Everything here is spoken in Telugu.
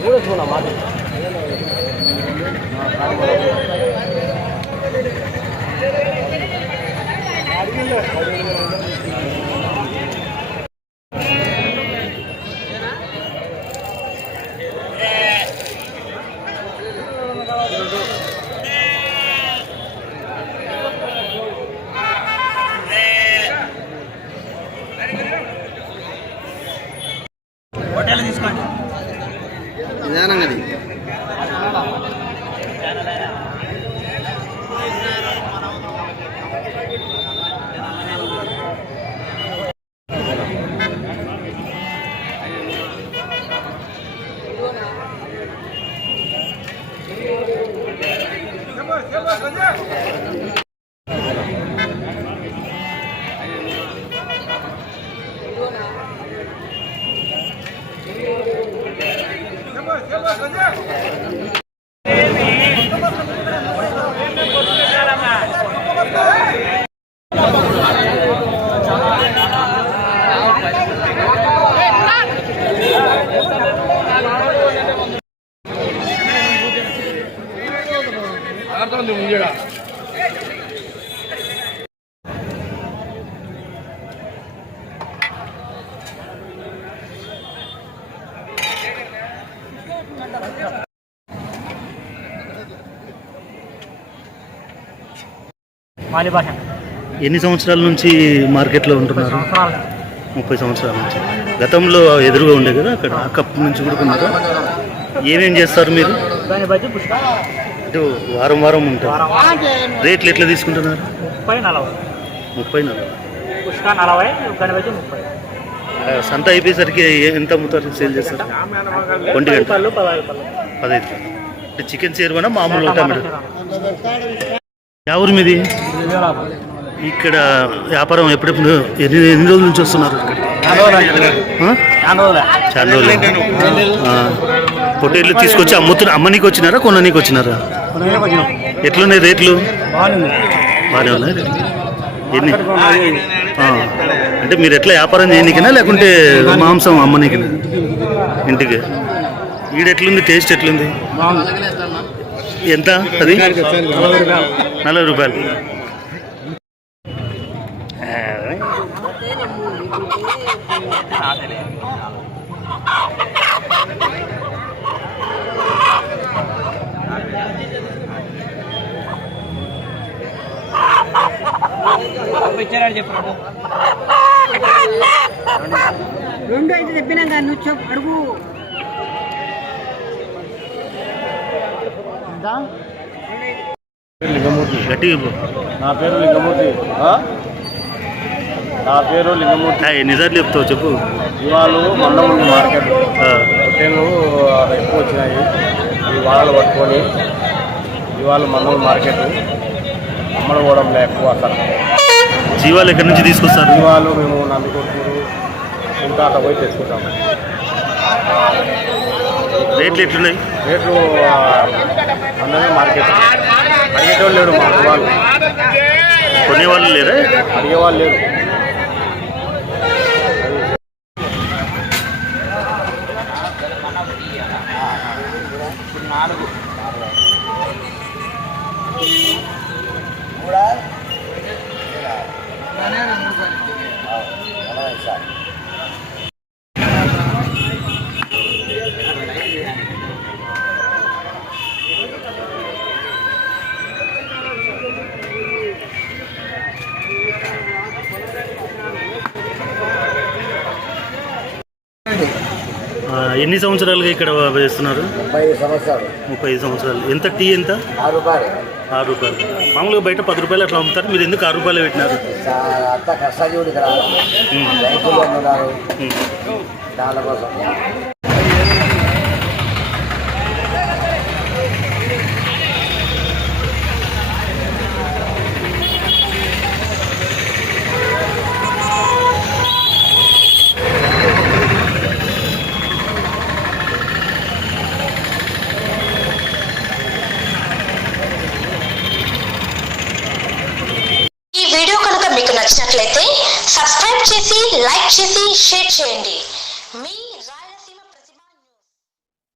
ಮೂರು ಮೂರು ನಾ ಮಾಡಿ Yeah. భాష ఎన్ని సంవత్సరాల నుంచి మార్కెట్లో ఉంటున్నారు? ముప్పై సంవత్సరాల నుంచి. గతంలో ఎదురుగా ఉండే కదా అక్కడ అక్క నుంచి కూడా కొన్నారు? ఏమేం చేస్తారు మీరు? దాన్ని బట్టి పుష్క అంటే వారం వారం ఉంటారు. రేట్లు ఎట్లా తీసుకుంటున్నారు? ముప్పై నలభై. ముప్పై నలభై. పుష్క నలభై దాన్ని బట్టి ముప్పై. ఆ, సంత అయిపోయేసరికి ఎంత అమ్ముతారు సేల్ చేస్తారు? ఒంటి గంట. పదహైదు చికెన్ చేరువనా? మామూలు టమాటో? ఎవరు మీది? ఇక్కడ వ్యాపారం ఎప్పుడెప్పుడు ఎన్ని ఎన్ని రోజుల నుంచి వస్తున్నారు? చాలా రోజులు. పొట్టేళ్ళు తీసుకొచ్చి అమ్ముతున్న అమ్మనీకి వచ్చినారా కొననీకి వచ్చినారా? ఎట్లున్నాయి రేట్లు? బాగానే ఉన్నాయి. ఎన్ని. అంటే మీరు ఎట్లా వ్యాపారం చేయనీకినా లేకుంటే మాంసం అమ్మనీకినా? ఇంటికి? ఈడ ఎట్లుంది టేస్ట్ ఎట్లుంది? ఎంత అది? నలభై రూపాయలు. రెండు అయితే చెప్పినాక నువ్వు చెప్పు అడుగు. నా పేరు లింగమూర్తి ఆ? నా పేరు లింగమూర్తి. సార్లు చెప్తావు చెప్పు. ఇవాళ ఉంది మార్కెట్ పొట్టేలు ఎక్కువ వచ్చినాయి. ఈ పట్టుకొని ఇవాళ మందం మార్కెట్ అమ్మడం పోవడంలో ఎక్కువ అసలు. జీవాలు ఎక్కడి నుంచి తీసుకొస్తారు? ఇవాళ మేము నందికొట్టు ఇంకా అట్లా పోయి తెచ్చుకుంటాం. రేట్లు ఎట్లున్నాయి? రేట్లు ఆ, అందమే మార్కెట్. అడిగేటోళ్ళు లేరు మా వాళ్ళు కొనేవాళ్ళు లేరా? అడిగేవాళ్ళు లేరు. ఎన్ని సంవత్సరాలుగా ఇక్కడ వేస్తున్నారు ముప్పై సంవత్సరాలు. ముప్పై ఐదు సంవత్సరాలు. ఎంత టీ ఎంత? ఆరు రూపాయలు. ఆరు రూపాయలు. మామూలుగా బయట పది రూపాయలు అట్లా అమ్ముతారు. మీరు ఎందుకు ఆరు రూపాయలు పెట్టినారు? అంతా కష్టజీవుడు ఇక్కడ నచ్చినట్లయితే సబ్స్క్రైబ్ చేసి లైక్ చేసి షేర్ చేయండి.